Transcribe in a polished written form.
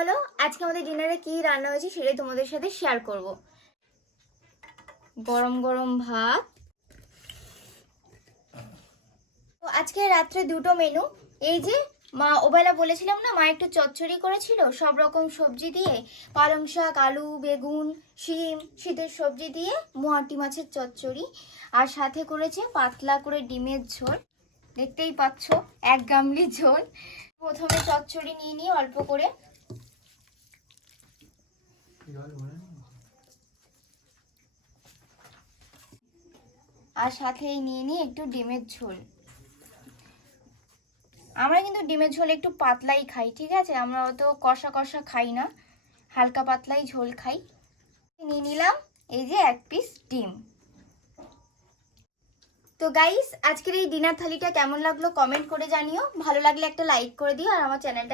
চলো আজকে আমাদের ডিনারে কি রান্না হয়েছে সেটাই তোমাদের সাথে শেয়ার করব। গরম গরম ভাত। তো আজকে রাত্রে দুটো মেনু। এই যে মা ওবেলা বলেছিলাম না, মা একটু চচ্চড়ি করেছিল সব রকম সবজি দিয়ে, পালং শাক, আলু, বেগুন, শিম, শীতের সবজি দিয়ে মোয়াটি মাছের চচ্চড়ি, আর সাথে করেছে পাতলা করে ডিমের ঝোল। দেখতেই পাচ্ছ, এক গামলি ঝোল। প্রথমে চচ্চড়ি নিয়ে নিই অল্প করে। আর সাথেই নিয়ে নিই একটু ডিমের ঝোল। আমরা কিন্তু ডিমের ঝোল একটু পাতলাই খাই, ঠিক আছে? আমরা অত কষা কষা খাই না, হালকা পাতলাই ঝোল খাই। নিয়ে নিলাম এই যে এক পিস ডিম। তো গাইস, আজকের এই ডিনার থালিটা কেমন লাগলো কমেন্ট করে জানিও। ভালো লাগলে একটা লাইক করে দিও আর আমার চ্যানেলটা